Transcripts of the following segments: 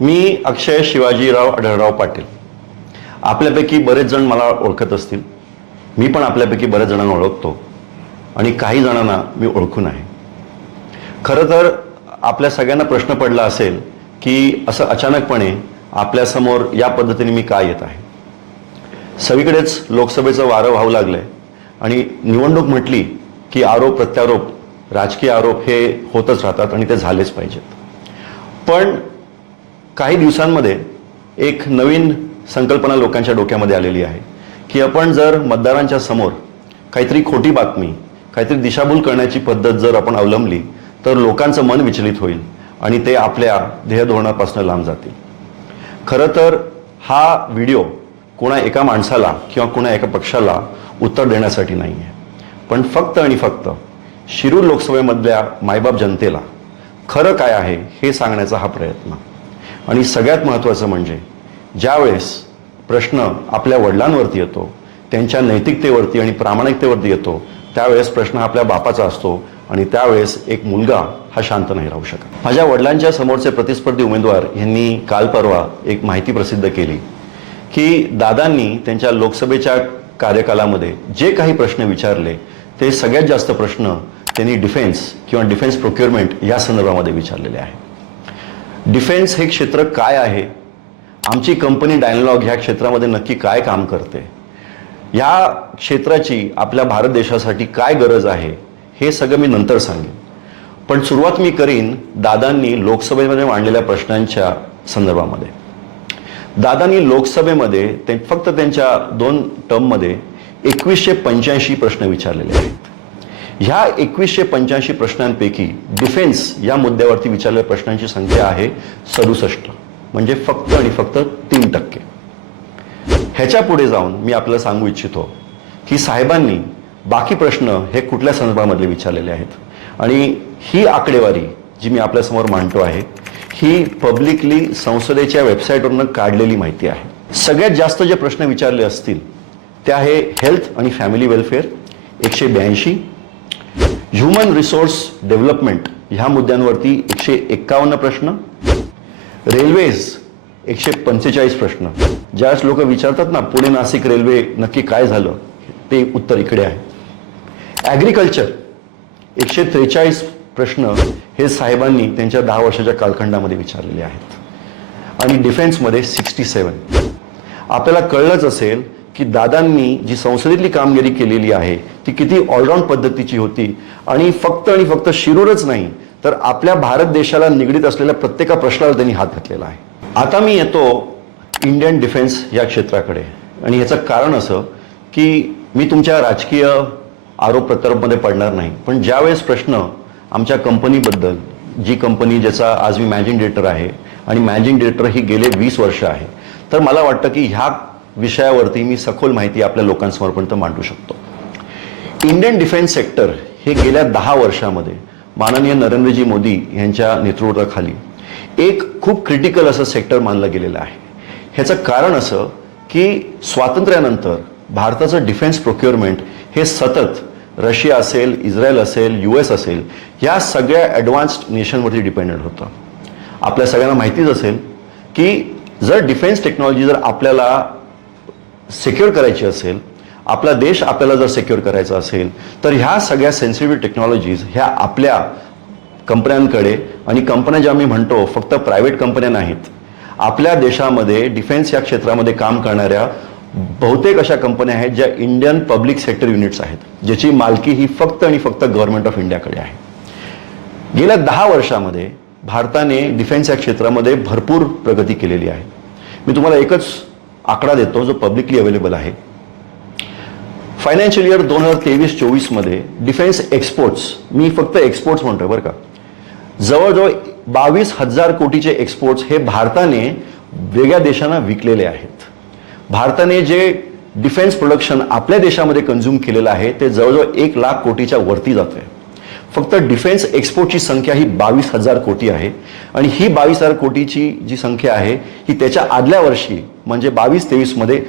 मी अक्षय शिवाजीराव आढळराव पाटील आपल्यापैकी बरेच जण मला ओळखत असतील मी पण आपल्यापैकी बऱ्याच जणांना ओळखतो आणि काही जणांना मी ओळखून आहे खरं तर आपल्या सगळ्यांना प्रश्न पडला असेल की असं अचानकपणे आपल्यासमोर या पद्धतीने मी का येत आहे सगळीकडेच लोकसभेचं वारं व्हावं लागलं आहे आणि निवडणूक म्हटली की आरोप प्रत्यारोप राजकीय आरोप हे होतच राहतात आणि ते झालेच पाहिजेत पण काही दिवसांमध्ये एक नवीन संकल्पना लोकांच्या डोक्यामध्ये आलेली आहे की आपण जर मतदारांच्या समोर काहीतरी खोटी बातमी काहीतरी दिशाभूल करण्याची पद्धत जर आपण अवलंबली तर लोकांचं मन विचलित होईल आणि ते आपल्या ध्येयधोरणापासून लांब जातील खरं तर हा व्हिडिओ कोणा एका माणसाला किंवा कोणा एका पक्षाला उत्तर देण्यासाठी नाही आहे पण फक्त आणि फक्त शिरूर लोकसभेमधल्या मायबाप जनतेला खरं काय आहे हे सांगण्याचा हा प्रयत्न आणि सगळ्यात महत्त्वाचं म्हणजे ज्यावेळेस प्रश्न आपल्या वडिलांवरती येतो त्यांच्या नैतिकतेवरती आणि प्रामाणिकतेवरती येतो त्यावेळेस प्रश्न आपल्या बापाचा असतो आणि त्यावेळेस एक मुलगा हा शांत नाही राहू शकत माझ्या वडिलांच्या समोरचे प्रतिस्पर्धी उमेदवार यांनी काल परवा एक माहिती प्रसिद्ध केली की दादांनी त्यांच्या लोकसभेच्या कार्यकालामध्ये जे काही प्रश्न विचारले ते सगळ्यात जास्त प्रश्न त्यांनी डिफेन्स किंवा डिफेन्स प्रोक्युरमेंट या संदर्भामध्ये विचारलेले आहेत डिफेन्स हे क्षेत्र काय आहे आमची कंपनी डायनलॉग ह्या क्षेत्रामध्ये नक्की काय काम करते या क्षेत्राची आपल्या भारत देशासाठी काय गरज आहे हे सगळं मी नंतर सांगेन पण सुरुवात मी करीन दादांनी लोकसभेमध्ये मांडलेल्या प्रश्नांच्या संदर्भामध्ये दादांनी लोकसभेमध्ये ते फक्त त्यांच्या दोन टर्ममध्ये एकवीसशे पंच्याऐंशी प्रश्न विचारलेले आहेत ह्या एकवीसशे पंच्याऐंशी प्रश्नांपैकी डिफेन्स या मुद्द्यावरती विचारलेल्या प्रश्नांची संख्या आहे सदुसष्ट म्हणजे फक्त आणि फक्त तीन टक्के ह्याच्या पुढे जाऊन मी आपल्याला सांगू इच्छितो की साहेबांनी बाकी प्रश्न हे कुठल्या संदर्भामधले विचारलेले आहेत आणि ही आकडेवारी जी मी आपल्यासमोर मांडतो आहे ही पब्लिकली संसदेच्या वेबसाईटवरून काढलेली माहिती आहे सगळ्यात जास्त जे प्रश्न विचारले असतील ते आहे हेल्थ आणि फॅमिली वेलफेअर एकशे ब्याऐंशी ह्युमन रिसोर्स डेव्हलपमेंट ह्या मुद्द्यांवरती एकशे एक्कावन्न प्रश्न रेल्वेज एकशे पंचेचाळीस प्रश्न ज्यावेळेस लोक विचारतात ना पुणे नाशिक रेल्वे नक्की काय झालं ते उत्तर इकडे आहे ॲग्रिकल्चर एकशे त्रेचाळीस प्रश्न हे साहेबांनी त्यांच्या दहा वर्षाच्या कालखंडामध्ये विचारलेले आहेत आणि डिफेन्समध्ये सिक्स्टी सेवन आपल्याला कळलंच असेल की दादांनी जी संसदेतली कामगिरी केलेली आहे ती किती ऑलराऊंड पद्धतीची होती आणि फक्त आणि फक्त शिरूरच नाही तर आपल्या भारत देशाला निगडीत असलेल्या प्रत्येका प्रश्नाला त्यांनी हात घातलेला आहे आता मी येतो इंडियन डिफेन्स या क्षेत्राकडे आणि याचं कारण असं की मी तुमच्या राजकीय आरोप प्रत्यारोपमध्ये पडणार नाही पण ज्यावेळेस प्रश्न आमच्या कंपनीबद्दल जी कंपनी ज्याचा आज मी मॅनेजिंग डिरेक्टर आहे आणि मॅनेजिंग डिरेक्टर ही गेले वीस वर्ष आहे तर मला वाटतं की ह्या विषयावरती मी सखोल माहिती आपल्या लोकांसमोर मांडू शकतो इंडियन डिफेन्स सेक्टर हे गेल्या दहा वर्षामध्ये माननीय नरेंद्रजी मोदी यांच्या नेतृत्वाखाली एक खूप क्रिटिकल असं सेक्टर मानलं गेलेलं आहे ह्याचं कारण असं की स्वातंत्र्यानंतर भारताचं डिफेन्स प्रोक्युअरमेंट हे सतत रशिया असेल इस्रायल असेल यू एस असेल या सगळ्या ॲडव्हान्स्ड नेशनवरती डिपेंडंट होतं आपल्या सगळ्यांना माहितीच असेल की जर डिफेन्स टेक्नॉलॉजी जर आपल्याला सेक्युअर करायची असेल आपला देश आपल्याला जर सेक्युअर करायचा असेल तर ह्या सगळ्या सेन्सिटिव्ह टेक्नॉलॉजीज ह्या आपल्या कंपन्यांकडे आणि कंपन्या ज्या आम्ही म्हणतो फक्त प्रायव्हेट कंपन्या नाहीत आपल्या देशामध्ये डिफेन्स या क्षेत्रामध्ये काम करणाऱ्या बहुतेक अशा कंपन्या आहेत ज्या इंडियन पब्लिक सेक्टर युनिट्स आहेत ज्याची मालकी ही फक्त आणि फक्त गव्हर्नमेंट ऑफ इंडियाकडे आहे गेल्या दहा वर्षामध्ये भारताने डिफेन्स या क्षेत्रामध्ये भरपूर प्रगती केलेली आहे मी तुम्हाला एकच आकडा देतो जो पब्लिकली अवेलेबल आहे फायनान्शियल इयर दोन हजार तेवीस चोवीसमध्ये डिफेन्स एक्सपोर्ट्स मी फक्त एक्सपोर्ट्स म्हणतोय बरं का जवळजवळ बावीस हजार कोटीचे एक्सपोर्ट्स हे भारताने वेगळ्या देशांना विकलेले आहेत भारताने जे डिफेन्स प्रोडक्शन आपल्या देशामध्ये कन्झ्युम केलेलं आहे ते जवळजवळ एक लाख कोटीच्या वरती जाते फक्त डिफेन्स एक्सपोर्टची संख्या ही बावीस हजार कोटी आहे आणि ही बावीस हजार कोटीची जी संख्या आहे ही त्याच्या आदल्या वर्षी म्हणजे बावीस तेवीसमध्ये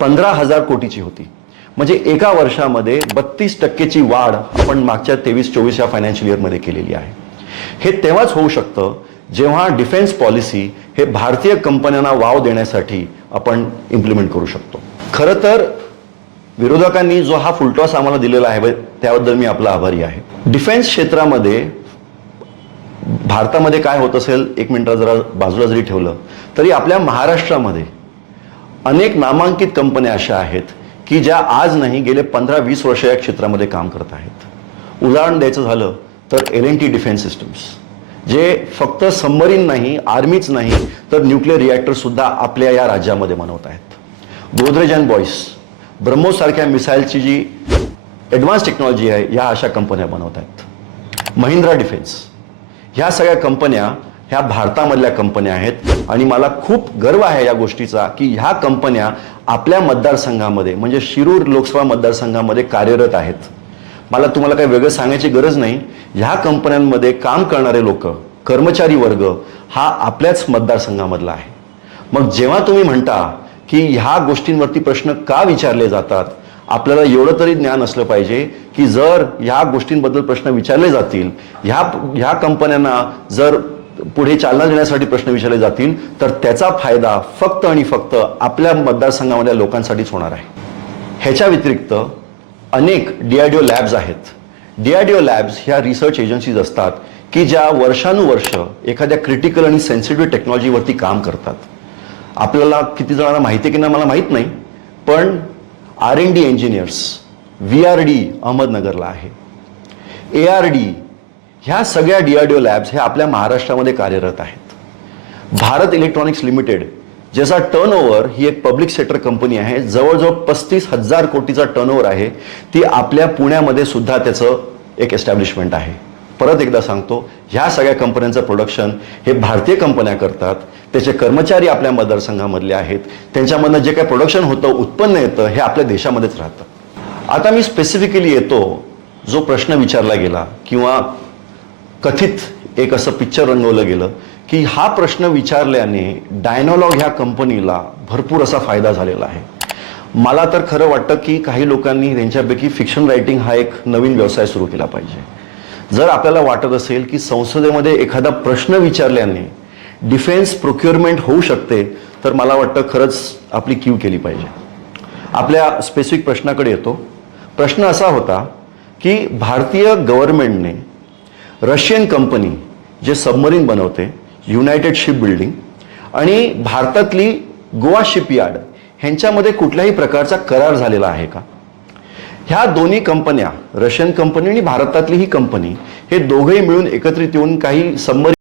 पंधरा हजार कोटीची होती म्हणजे एका वर्षामध्ये बत्तीस टक्केची वाढ आपण मागच्या तेवीस चोवीस या फायनान्शियल इयरमध्ये केलेली आहे हे तेव्हाच होऊ शकतं जेव्हा डिफेन्स पॉलिसी हे भारतीय कंपन्यांना वाव देण्यासाठी आपण इम्प्लिमेंट करू शकतो खरं तर विरोधकांनी जो हा फुलटॉस आम्हाला दिलेला आहे त्याबद्दल मी आपला आभारी आहे डिफेन्स क्षेत्रामध्ये भारतामध्ये काय होत असेल एक मिनिट जरा बाजूला जरी ठेवलं तरी आपल्या महाराष्ट्रामध्ये अनेक नामांकित कंपन्या अशा आहेत की ज्या आज नाही गेले पंधरा वीस वर्ष या क्षेत्रामध्ये काम करत आहेत उदाहरण द्यायचं झालं तर L N T defence systems जे फक्त सबमरीन नाही आर्मीच नाही तर न्यूक्लिअर रिॲक्टरसुद्धा आपल्या या राज्यामध्ये बनवत आहेत गोदरेज अँड बॉईस ब्रह्मोसारख्या मिसाईलची जी ॲडव्हान्स टेक्नॉलॉजी आहे ह्या अशा कंपन्या बनवत आहेत महिंद्रा डिफेन्स ह्या सगळ्या कंपन्या ह्या भारतामधल्या कंपन्या आहेत आणि मला खूप गर्व आहे या गोष्टीचा की ह्या कंपन्या आपल्या मतदारसंघामध्ये म्हणजे शिरूर लोकसभा मतदारसंघामध्ये कार्यरत आहेत मला तुम्हाला काही वेगळं सांगायची गरज नाही ह्या कंपन्यांमध्ये काम करणारे लोक कर्मचारी वर्ग हा आपल्याच मतदारसंघामधला आहे मग जेव्हा तुम्ही म्हणता की ह्या गोष्टींवरती प्रश्न का विचारले जातात आपल्याला एवढं तरी ज्ञान असलं पाहिजे की जर ह्या गोष्टींबद्दल प्रश्न विचारले जातील ह्या ह्या कंपन्यांना जर पुढे चालना देण्यासाठी प्रश्न विचारले जातील तर त्याचा फायदा फक्त आणि फक्त आपल्या मतदारसंघामधल्या लोकांसाठीच होणार आहे ह्याच्या व्यतिरिक्त अनेक ओ लॅब्स आहेत ओ लॅब्स ह्या रिसर्च एजन्सीज असतात की ज्या वर्षानुवर्ष एखाद्या क्रिटिकल आणि सेन्सिटिव्ह टेक्नॉलॉजीवरती काम करतात आपल्याला किती जणांना माहिती आहे की नाही मला माहीत नाही पण R and D engineers V R D अहमदनगरला आहे ए आर डी ह्या सगळ्या D R D O labs हे आपल्या महाराष्ट्रामध्ये कार्यरत आहेत भारत इलेक्ट्रॉनिक्स लिमिटेड ज्याचा ओव्हर ही एक पब्लिक सेक्टर कंपनी आहे जवळजवळ पस्तीस हजार कोटीचा टर्नओव्हर आहे ती आपल्या पुण्यामध्ये सुद्धा त्याचं एक एस्टॅब्लिशमेंट आहे परत एकदा सांगतो ह्या सगळ्या कंपन्यांचं प्रोडक्शन हे भारतीय कंपन्या करतात त्याचे कर्मचारी आपल्या मतदारसंघामधले आहेत त्यांच्यामधनं जे काही प्रोडक्शन होतं उत्पन्न येतं हे आपल्या देशामध्येच राहतं आता मी स्पेसिफिकली येतो जो प्रश्न विचारला गेला किंवा कथित एक असं पिक्चर रंगवलं गेलं की हा प्रश्न विचारल्याने डायनॉलॉग ह्या कंपनीला भरपूर असा फायदा झालेला आहे मला तर खरं वाटतं की काही लोकांनी त्यांच्यापैकी फिक्शन रायटिंग हा एक नवीन व्यवसाय सुरू केला पाहिजे जर आपल्याला वाटत असेल की संसदेमध्ये एखादा प्रश्न विचारल्याने डिफेन्स प्रोक्युअरमेंट होऊ शकते तर मला वाटतं खरंच आपली क्यू केली पाहिजे आपल्या स्पेसिफिक प्रश्नाकडे येतो प्रश्न असा होता की भारतीय गव्हर्नमेंटने रशियन कंपनी जे सबमरीन बनवते युनायटेड शिप बिल्डिंग आणि भारतातली गोवा शिपयार्ड ह्यांच्यामध्ये कुठल्याही प्रकारचा करार झालेला आहे का ह्या दोन्ही कंपन्या रशियन कंपनी आणि भारतातली ही कंपनी हे दोघेही मिळून एकत्रित येऊन काही समर